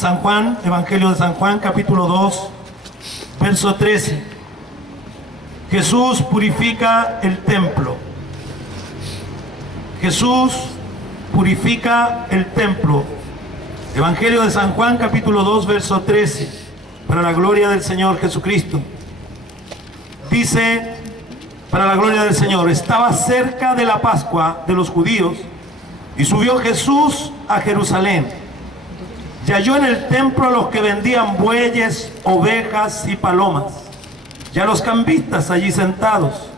San Juan, Evangelio de San Juan, capítulo 2, verso 13. Jesús purifica el templo. Jesús purifica el templo. Evangelio de San Juan, capítulo 2, verso 13. Para la gloria del Señor Jesucristo. Dice, para la gloria del Señor, estaba cerca de la Pascua de los judíos y subió Jesús a Jerusalén. Y halló en el templo a los que vendían bueyes, ovejas y palomas, y a los cambistas allí sentados.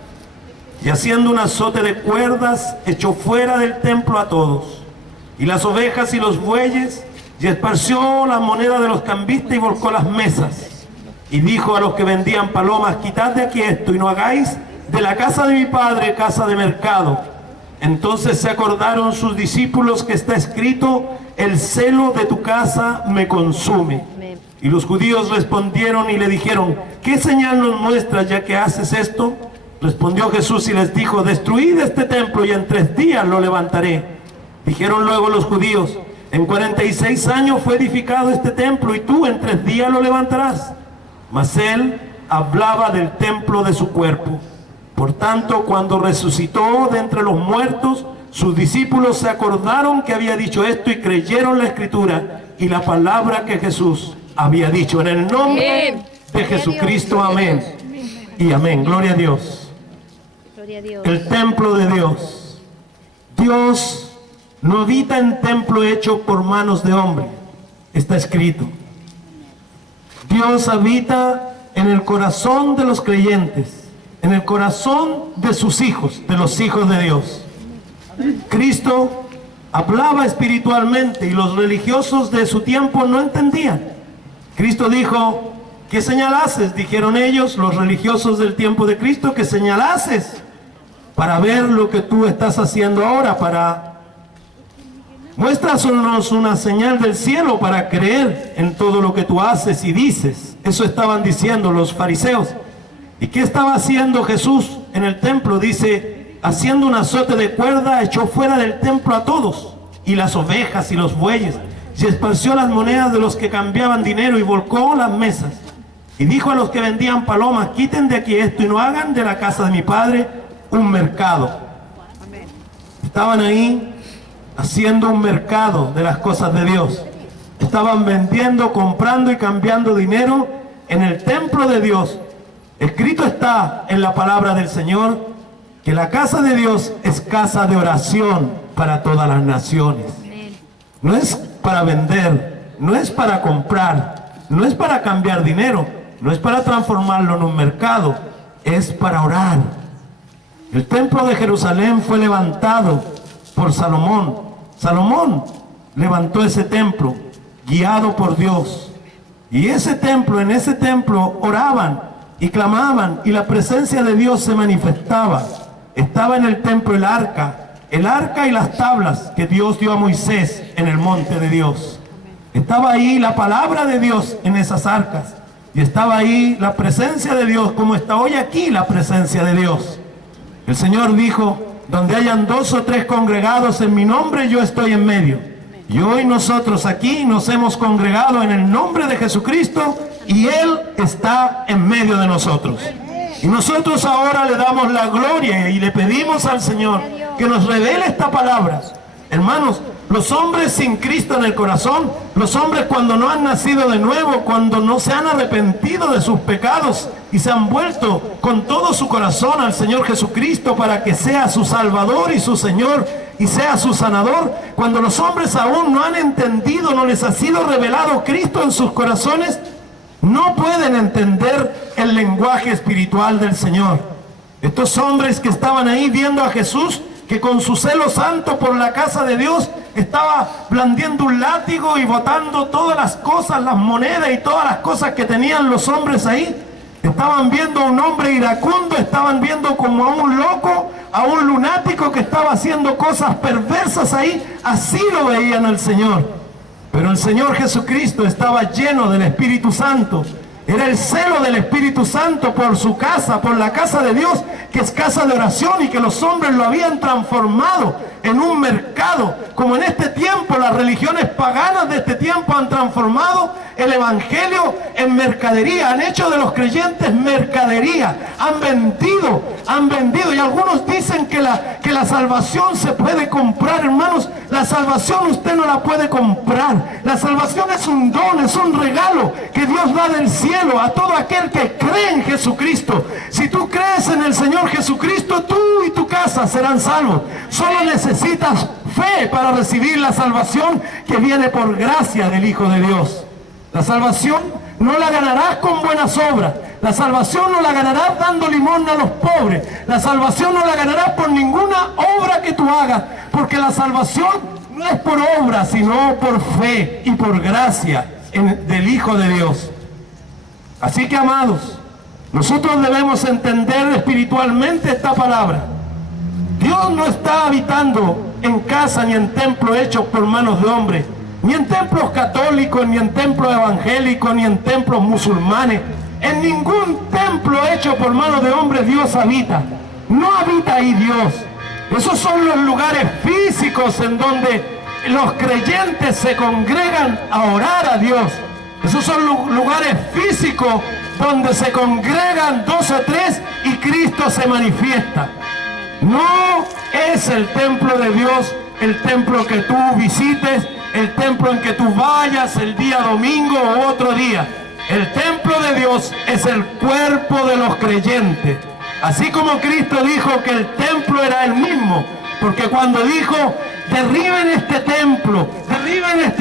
Y haciendo un azote de cuerdas, echó fuera del templo a todos, y las ovejas y los bueyes, y esparció la moneda de los cambistas y volcó las mesas. Y dijo a los que vendían palomas, quitad de aquí esto, y no hagáis de la casa de mi padre casa de mercado. Entonces se acordaron sus discípulos que está escrito, el celo de tu casa me consume. Y los judíos respondieron y le dijeron, ¿qué señal nos muestras ya que haces esto? Respondió Jesús y les dijo, destruid este templo y en 3 días lo levantaré. Dijeron luego los judíos, en 46 años fue edificado este templo y tú en 3 días lo levantarás. Mas él hablaba del templo de su cuerpo. Por tanto, cuando resucitó de entre los muertos, sus discípulos se acordaron que había dicho esto y creyeron la Escritura y la palabra que Jesús había dicho. En el nombre de Jesucristo, amén y amén. Gloria a Dios. El templo de Dios. Dios no habita en templo hecho por manos de hombre. Está escrito. Dios habita en el corazón de los creyentes. En el corazón de sus hijos, de los hijos de Dios. Cristo hablaba espiritualmente y los religiosos de su tiempo no entendían. Cristo dijo, ¿qué señal haces? Dijeron ellos, los religiosos del tiempo de Cristo, ¿qué señal haces? Para ver lo que tú estás haciendo ahora, muéstranos una señal del cielo para creer en todo lo que tú haces y dices. Eso estaban diciendo los fariseos. ¿Y qué estaba haciendo Jesús en el templo? Dice, haciendo un azote de cuerda, echó fuera del templo a todos, y las ovejas y los bueyes, y esparció las monedas de los que cambiaban dinero, y volcó las mesas. Y dijo a los que vendían palomas, quiten de aquí esto, y no hagan de la casa de mi padre un mercado. Estaban ahí haciendo un mercado de las cosas de Dios. Estaban vendiendo, comprando y cambiando dinero en el templo de Dios. Escrito está en la palabra del Señor que la casa de Dios es casa de oración para todas las naciones. No es para vender, no es para comprar, no es para cambiar dinero, no es para transformarlo en un mercado, es para orar. El templo de Jerusalén fue levantado por Salomón. Salomón levantó ese templo, guiado por Dios. Y ese templo, en ese templo oraban y clamaban, y la presencia de Dios se manifestaba. Estaba en el templo el arca y las tablas que Dios dio a Moisés en el monte de Dios. Estaba ahí la palabra de Dios en esas arcas, y estaba ahí la presencia de Dios, como está hoy aquí la presencia de Dios. El Señor dijo, donde hayan 2 o 3 congregados en mi nombre, yo estoy en medio. Y hoy nosotros aquí nos hemos congregado en el nombre de Jesucristo, y Él está en medio de nosotros. Y nosotros ahora le damos la gloria y le pedimos al Señor que nos revele esta palabra. Hermanos, los hombres sin Cristo en el corazón, los hombres cuando no han nacido de nuevo, cuando no se han arrepentido de sus pecados y se han vuelto con todo su corazón al Señor Jesucristo para que sea su Salvador y su Señor y sea su sanador, cuando los hombres aún no han entendido, no les ha sido revelado Cristo en sus corazones, no pueden entender el lenguaje espiritual del Señor. Estos hombres que estaban ahí viendo a Jesús, que con su celo santo por la casa de Dios estaba blandiendo un látigo y botando todas las cosas, las monedas y todas las cosas que tenían los hombres ahí, estaban viendo a un hombre iracundo, estaban viendo como a un loco, a un lunático que estaba haciendo cosas perversas ahí. Así lo veían al Señor. Pero el Señor Jesucristo estaba lleno del Espíritu Santo, Era el celo del Espíritu Santo por su casa, por la casa de Dios, que es casa de oración, y que los hombres lo habían transformado en un mercado. Como en este tiempo las religiones paganas de este tiempo han transformado el evangelio en mercadería, han hecho de los creyentes mercadería, han vendido, y algunos dicen que la salvación se puede comprar. Hermanos, la salvación usted no la puede comprar. La salvación es un don, es un regalo que Dios da del cielo a todo aquel que cree en Jesucristo. Si tú crees en el Señor Jesucristo, tú y tu casa serán salvos. Solo necesitas fe para recibir la salvación que viene por gracia del Hijo de Dios. La salvación no la ganarás con buenas obras. La salvación no la ganarás dando limosna a los pobres. La salvación no la ganarás por ninguna obra que tú hagas, porque la salvación no es por obra, sino por fe y por gracia del Hijo de Dios. Así que, amados, nosotros debemos entender espiritualmente esta palabra. Dios no está habitando en casa ni en templos hechos por manos de hombres, ni en templos católicos, ni en templos evangélicos, ni en templos musulmanes. En ningún templo hecho por manos de hombres Dios habita. No habita ahí Dios. Esos son los lugares físicos en donde los creyentes se congregan a orar a Dios. Esos son lugares físicos donde se congregan 2 o 3 y Cristo se manifiesta. No es el templo de Dios el templo que tú visites, el templo en que tú vayas el día domingo o otro día. El templo de Dios es el cuerpo de los creyentes. Así como Cristo dijo que el templo era Él mismo, porque cuando dijo, derriben este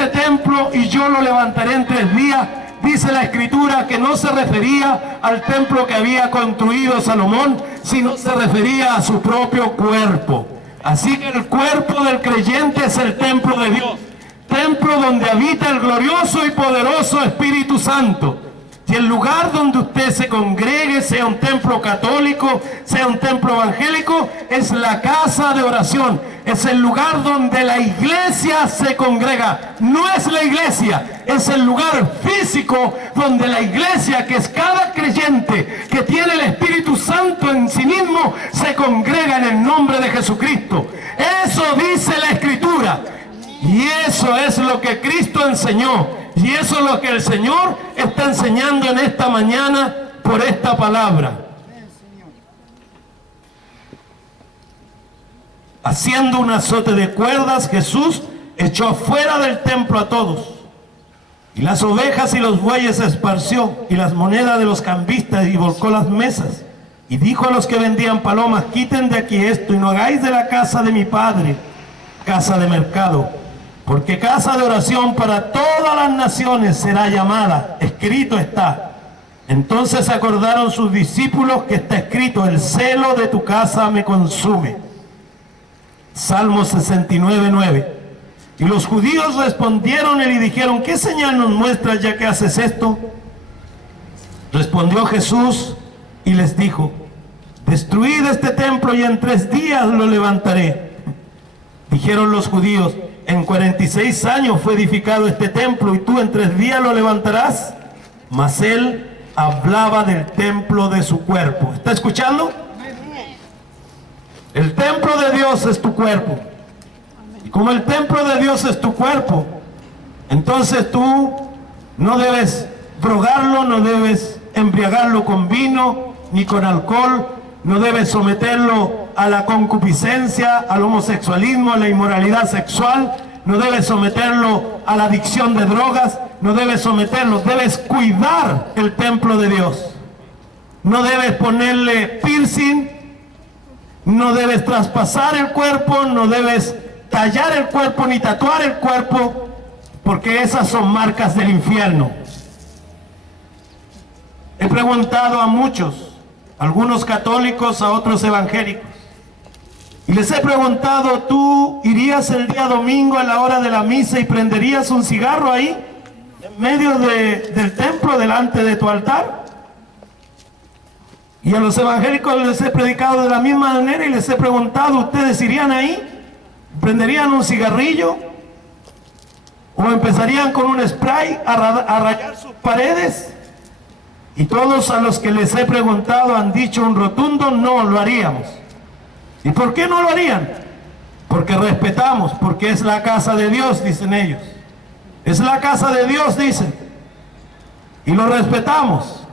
templo y yo lo levantaré en 3 días, dice la Escritura que no se refería al templo que había construido Salomón, sino se refería a su propio cuerpo. Así que el cuerpo del creyente es el templo de Dios, templo donde habita el glorioso y poderoso Espíritu Santo. Y el lugar donde usted se congregue, sea un templo católico, sea un templo evangélico, es la casa de oración. Es el lugar donde la iglesia se congrega. No es la iglesia, es el lugar físico donde la iglesia, que es cada creyente que tiene el Espíritu Santo en sí mismo, se congrega en el nombre de Jesucristo. Eso dice la Escritura. Y eso es lo que Cristo enseñó. Y eso es lo que el Señor está enseñando en esta mañana por esta palabra. Haciendo un azote de cuerdas, Jesús echó afuera del templo a todos. Y las ovejas y los bueyes esparció, y las monedas de los cambistas, y volcó las mesas. Y dijo a los que vendían palomas, quiten de aquí esto, y no hagáis de la casa de mi Padre casa de mercado. Porque casa de oración para todas las naciones será llamada, escrito está. Entonces acordaron sus discípulos que está escrito, el celo de tu casa me consume. Salmo 69:9. Y los judíos respondieron y dijeron, ¿qué señal nos muestras ya que haces esto? Respondió Jesús y les dijo, destruid este templo y en 3 días lo levantaré. Dijeron los judíos, en 46 años fue edificado este templo y tú en 3 días lo levantarás. Mas él hablaba del templo de su cuerpo. ¿Está escuchando? El templo de Dios es tu cuerpo. Y como el templo de Dios es tu cuerpo, entonces tú no debes drogarlo, no debes embriagarlo con vino ni con alcohol, no debes someterlo a la concupiscencia, al homosexualismo, a la inmoralidad sexual, no debes someterlo a la adicción de drogas, no debes someterlo, debes cuidar el templo de Dios. No debes ponerle piercing, no debes traspasar el cuerpo, no debes tallar el cuerpo ni tatuar el cuerpo, porque esas son marcas del infierno. He preguntado a muchos, algunos católicos, a otros evangélicos, y les he preguntado, ¿tú irías el día domingo a la hora de la misa y prenderías un cigarro ahí, en medio del templo, delante de tu altar? Y a los evangélicos les he predicado de la misma manera y les he preguntado, ¿ustedes irían ahí? ¿Prenderían un cigarrillo? ¿O empezarían con un spray a rayar sus paredes? Y todos a los que les he preguntado han dicho un rotundo no, lo haríamos. ¿Y por qué no lo harían? Porque respetamos, porque es la casa de Dios, dicen ellos. Es la casa de Dios, dicen. Y lo respetamos.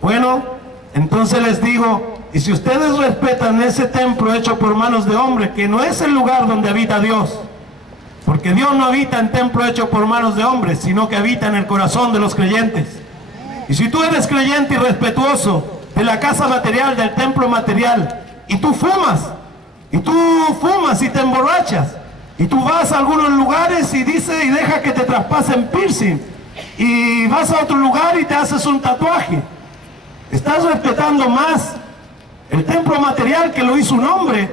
Bueno, entonces les digo, y si ustedes respetan ese templo hecho por manos de hombre, que no es el lugar donde habita Dios, porque Dios no habita en templo hecho por manos de hombres, sino que habita en el corazón de los creyentes. Y si tú eres creyente y respetuoso de la casa material, del templo material, y tú fumas y te emborrachas, y tú vas a algunos lugares y dices y dejas que te traspasen piercing, y vas a otro lugar y te haces un tatuaje, estás respetando más el templo material que lo hizo un hombre,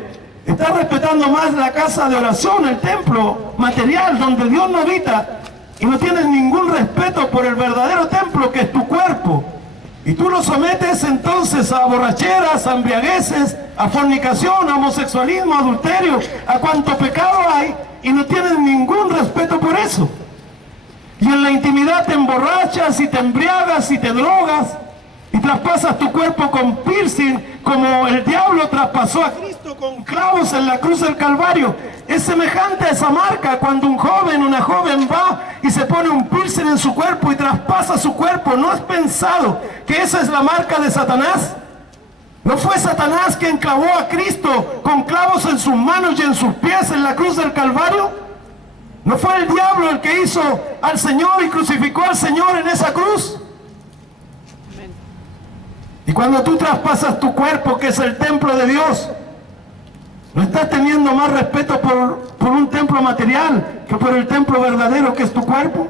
estás respetando más la casa de oración, el templo material donde Dios no habita, y no tienes ningún respeto por el verdadero templo que es tu cuerpo. Y tú lo sometes entonces a borracheras, a embriagueces, a fornicación, a homosexualismo, a adulterio, a cuanto pecado hay, y no tienes ningún respeto por eso. Y en la intimidad te emborrachas y te embriagas y te drogas y traspasas tu cuerpo con piercing, como el diablo traspasó a Cristo con clavos en la cruz del Calvario. Es semejante a esa marca cuando un joven, una joven va y se pone un piercing en su cuerpo y traspasa su cuerpo. ¿No has pensado que esa es la marca de Satanás? ¿No fue Satanás quien clavó a Cristo con clavos en sus manos y en sus pies en la cruz del Calvario? ¿No fue el diablo el que hizo al Señor y crucificó al Señor en esa cruz? Y cuando tú traspasas tu cuerpo, que es el templo de Dios, ¿no estás teniendo más respeto por un templo material que por el templo verdadero que es tu cuerpo?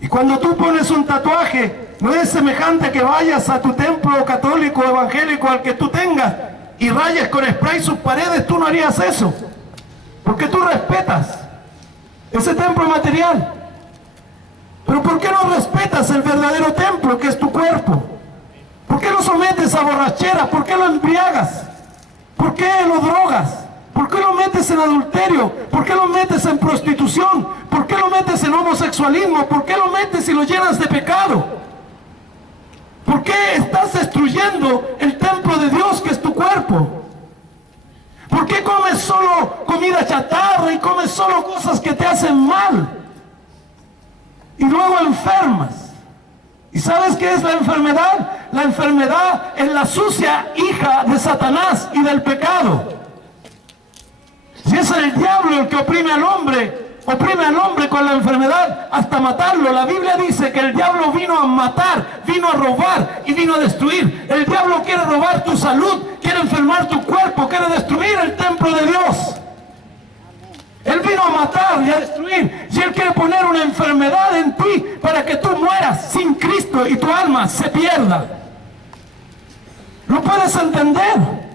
Y cuando tú pones un tatuaje, ¿no es semejante que vayas a tu templo católico, evangélico, al que tú tengas, y rayes con spray sus paredes? Tú no harías eso, porque tú respetas ese templo material. Pero ¿por qué no respetas el verdadero templo que es tu cuerpo? ¿Por qué lo sometes a borracheras? ¿Por qué lo embriagas? ¿Por qué lo drogas? ¿Por qué lo metes en adulterio? ¿Por qué lo metes en prostitución? ¿Por qué lo metes en homosexualismo? ¿Por qué lo metes y lo llenas de pecado? ¿Por qué estás destruyendo el templo de Dios que es tu cuerpo? ¿Por qué comes solo comida chatarra y comes solo cosas que te hacen mal? Y luego enfermas. ¿Y sabes qué es la enfermedad? La enfermedad es la sucia hija de Satanás y del pecado. Si es el diablo el que oprime al hombre con la enfermedad hasta matarlo. La Biblia dice que el diablo vino a matar, vino a robar y vino a destruir. El diablo quiere robar tu salud, quiere enfermar tu cuerpo, quiere destruir el templo de Dios. Él vino a matar y a destruir, y Él quiere poner una enfermedad en ti para que tú mueras sin Cristo y tu alma se pierda. ¿Lo puedes entender?